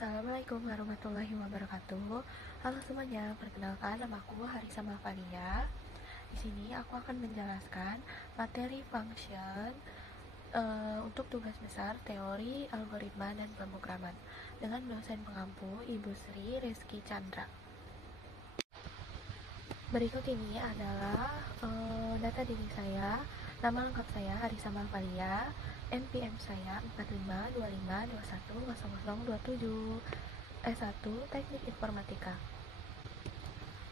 Assalamualaikum warahmatullahi wabarakatuh. Halo semuanya, perkenalkan nama aku Harisa Malvalia. Di sini aku akan menjelaskan materi function untuk tugas besar teori algoritma dan pemrograman dengan dosen pengampu Ibu Sri Rizky Chandra. Berikut ini adalah data diri saya. Nama lengkap saya Harisa Malvalia, NPM saya 4525210027, S1 Teknik Informatika.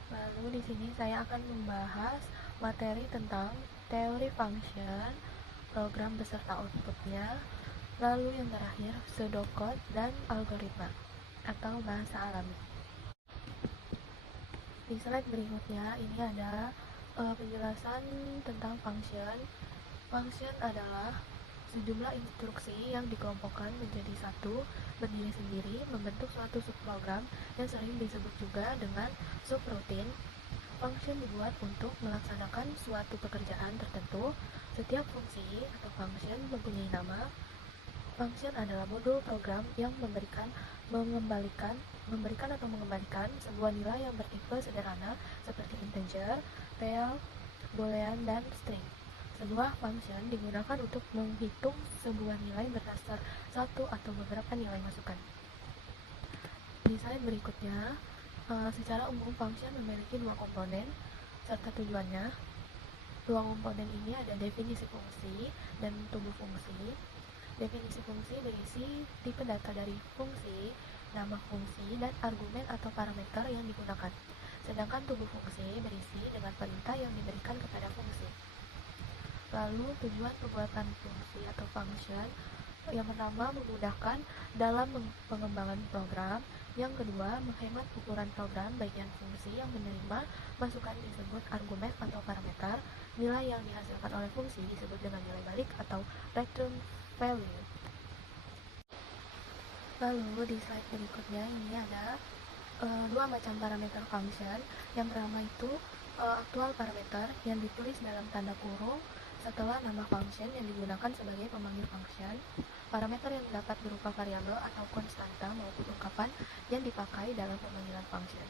Lalu di sini saya akan membahas materi tentang teori function, program beserta outputnya, lalu yang terakhir pseudocode dan algoritma atau bahasa alami. Di slide berikutnya ini ada penjelasan tentang function. Function adalah sejumlah instruksi yang dikelompokkan menjadi satu, berdiri sendiri, membentuk suatu subprogram yang sering disebut juga dengan subroutine. Function dibuat untuk melaksanakan suatu pekerjaan tertentu. Setiap fungsi atau function mempunyai nama. Function adalah modul program yang memberikan atau mengembalikan sebuah nilai yang bertipe sederhana seperti integer, real, boolean, dan string. Sebuah function digunakan untuk menghitung sebuah nilai berdasar satu atau beberapa nilai masukan. Di slide berikutnya, secara umum function memiliki dua komponen serta tujuannya. Dua komponen ini ada definisi fungsi dan tubuh fungsi. Definisi fungsi berisi tipe data dari fungsi, nama fungsi, dan argumen atau parameter yang digunakan. Sedangkan tubuh fungsi berisi dengan perintah yang diberikan kepada fungsi. Lalu tujuan pembuatan fungsi atau function yang pertama memudahkan dalam pengembangan program, yang kedua menghemat ukuran program bagian fungsi yang menerima masukan disebut argumen atau parameter, nilai yang dihasilkan oleh fungsi disebut dengan nilai balik atau return value. Lalu di slide berikutnya ini ada dua macam parameter function. Yang pertama itu aktual parameter yang ditulis dalam tanda kurung setelah nama function yang digunakan sebagai pemanggil function. Parameter yang dapat berupa variabel atau konstanta maupun ungkapan yang dipakai dalam pemanggilan function.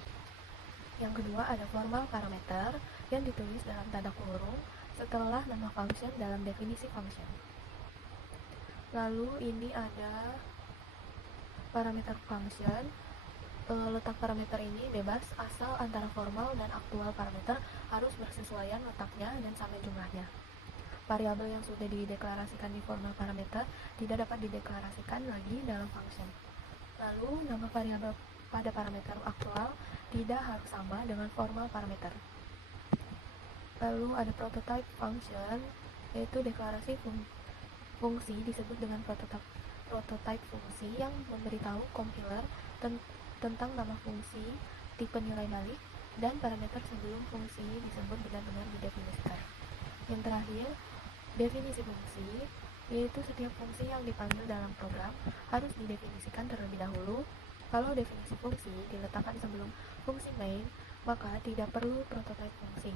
Yang kedua ada formal parameter yang ditulis dalam tanda kurung setelah nama function dalam definisi function. Lalu ini ada parameter function. Letak parameter ini bebas asal antara formal dan aktual parameter harus bersesuaian letaknya dan sama jumlahnya. Variabel yang sudah dideklarasikan di formal parameter tidak dapat dideklarasikan lagi dalam function. Lalu nama variabel pada parameter aktual tidak harus sama dengan formal parameter. Lalu ada prototype function, yaitu deklarasi fungsi disebut dengan prototype fungsi yang memberitahu compiler tentang nama fungsi, tipe nilai balik, dan parameter sebelum fungsi disebut benar-benar didefinisikan. Yang terakhir, definisi fungsi, yaitu setiap fungsi yang dipanggil dalam program harus didefinisikan terlebih dahulu. Kalau definisi fungsi diletakkan sebelum fungsi main, maka tidak perlu prototype fungsi,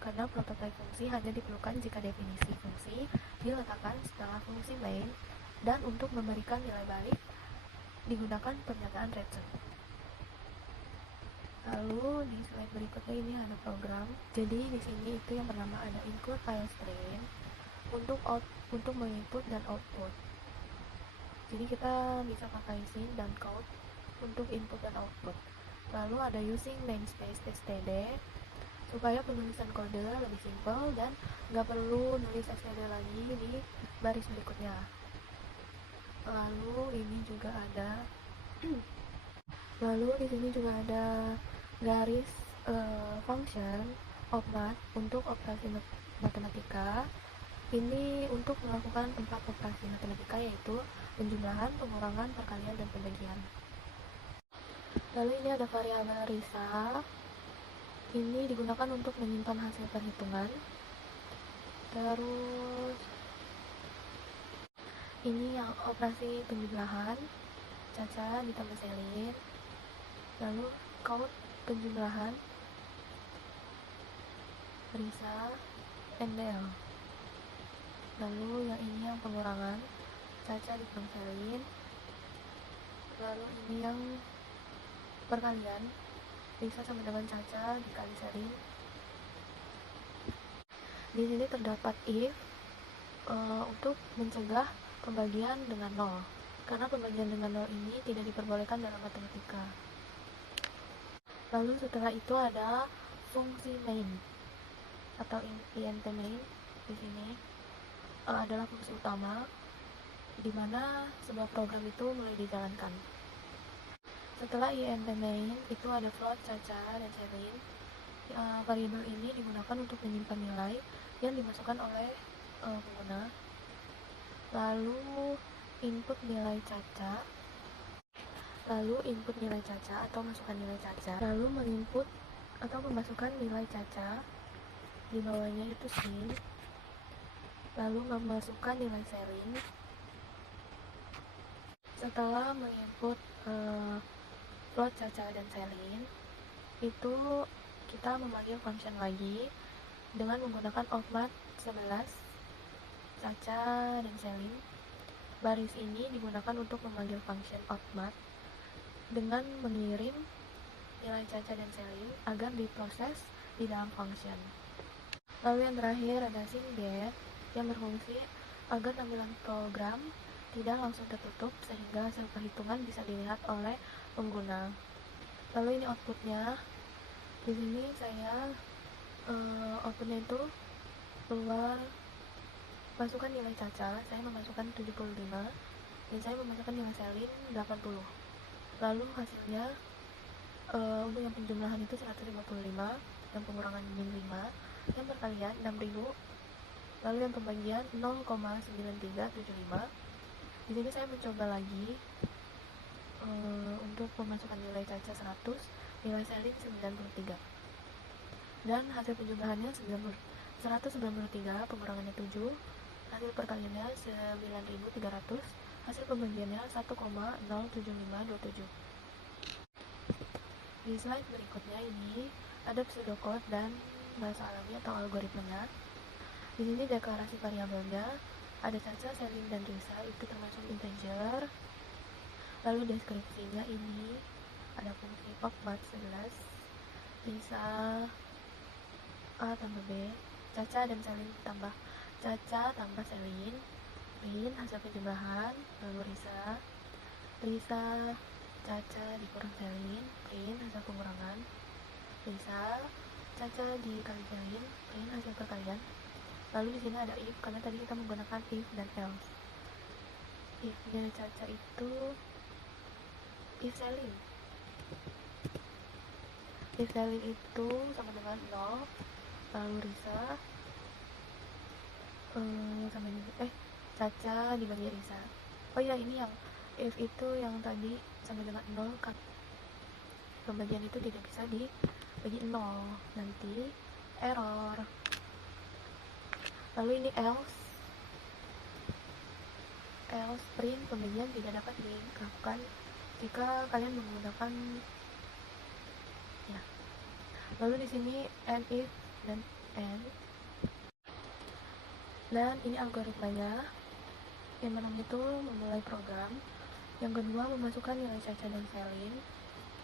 karena prototype fungsi hanya diperlukan jika definisi fungsi diletakkan setelah fungsi main, dan untuk memberikan nilai balik digunakan pernyataan return. Lalu di slide berikutnya ini ada program. Jadi di sini itu yang pertama ada include file stream untuk menginput dan output. Jadi kita bisa pakai syn dan code untuk input dan output. Lalu ada using namespace std supaya penulisan kode lebih simpel dan nggak perlu nulis std lagi di baris berikutnya. Lalu ini juga ada lalu di sini juga ada garis function opmat untuk operasi matematika. Ini untuk melakukan 4 operasi matematika, yaitu penjumlahan, pengurangan, perkalian, dan pembagian. Lalu ini ada variabel result. Ini digunakan untuk menyimpan hasil perhitungan. Terus ini yang operasi penjumlahan, caca ditambah selin. Lalu count penjumlahan, result, MDL. Lalu yang ini yang pengurangan, caca ditambah selin. Lalu ini yang perkalian, Lisa sama dengan Caca dikali Selin. Di sini terdapat if untuk mencegah pembagian dengan 0, karena pembagian dengan 0 ini tidak diperbolehkan dalam matematika. Lalu setelah itu ada fungsi main atau int main. Di sini adalah fungsi utama di mana sebuah program itu mulai dijalankan. Setelah int main itu ada float, Caca, dan Selin. Variabel ini digunakan untuk menyimpan nilai yang dimasukkan oleh pengguna. Lalu input nilai Caca, atau masukkan nilai Caca, lalu menginput atau memasukkan nilai Caca, di bawahnya itu sin, lalu memasukkan nilai Selin. Setelah menginput float, Caca, dan Selin, itu kita memanggil function lagi dengan menggunakan outmat 11, Caca, dan Selin. Baris ini digunakan untuk memanggil function outmat dengan mengirim nilai Caca dan Selin agar diproses di dalam function. Lalu yang terakhir ada SYNGET yang berfungsi agar tampilan program tidak langsung tertutup sehingga hasil perhitungan bisa dilihat oleh pengguna. Lalu ini outputnya. Di sini saya outputnya itu keluar masukkan nilai Caca, saya memasukkan 75, dan saya memasukkan nilai Selin 80. Lalu hasilnya untuk yang penjumlahan itu 155, yang pengurangan min 5, yang perkalian 6000, lalu yang pembagian 0,9375. Di sini saya mencoba lagi untuk memasukkan nilai Caca 100, nilai Selin 93, dan hasil penjumlahannya 193, pengurangannya 7, hasil perkaliannya 9300, hasil pembagiannya 1,07527. Di slide berikutnya ini ada pseudocode dan bahasa alami atau algoritmenya. Di sini deklarasi variabelnya ada Caca, Selin, dan Risa, itu termasuk integer. Lalu deskripsinya ini ada fungsi outmat 11, Risa A tambah B, Caca dan Selin tambah Caca tambah Selin, print hasil penjumlahan, lalu Risa, Caca dikurang Selin, print hasil pengurangan, Risa, Caca dikali Selin, print hasil perkalian. Lalu di sini ada if, karena tadi kita menggunakan if dan else. If-nya Caca itu if Selin. If Selin itu sama dengan 0, lalu Risa sama Caca dibagi Risa. Oh ya, ini yang if itu yang tadi sama dengan 0 kan. Pembagian itu tidak bisa dibagi 0, nanti error. Lalu ini else print pembagian tidak dapat dilakukan jika kalian menggunakan ya. Lalu di sini and if dan and. Dan ini algoritmanya. Yang pertama itu memulai program, yang kedua memasukkan nilai Caca dan Selin,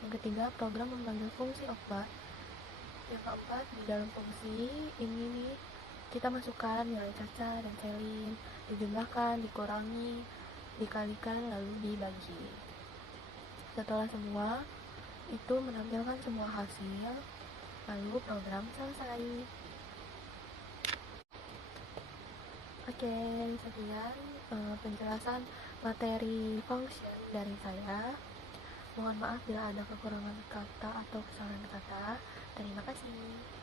yang ketiga program memanggil fungsi output, yang keempat di dalam fungsi ini nih kita masukkan nilai Caca dan Selin, dijumlahkan, dikurangi, dikalikan, lalu dibagi. Setelah semua itu menampilkan semua hasil, lalu program selesai. Oke, sekian penjelasan materi function dari saya. Mohon maaf bila ada kekurangan kata atau kesalahan kata. Terima kasih.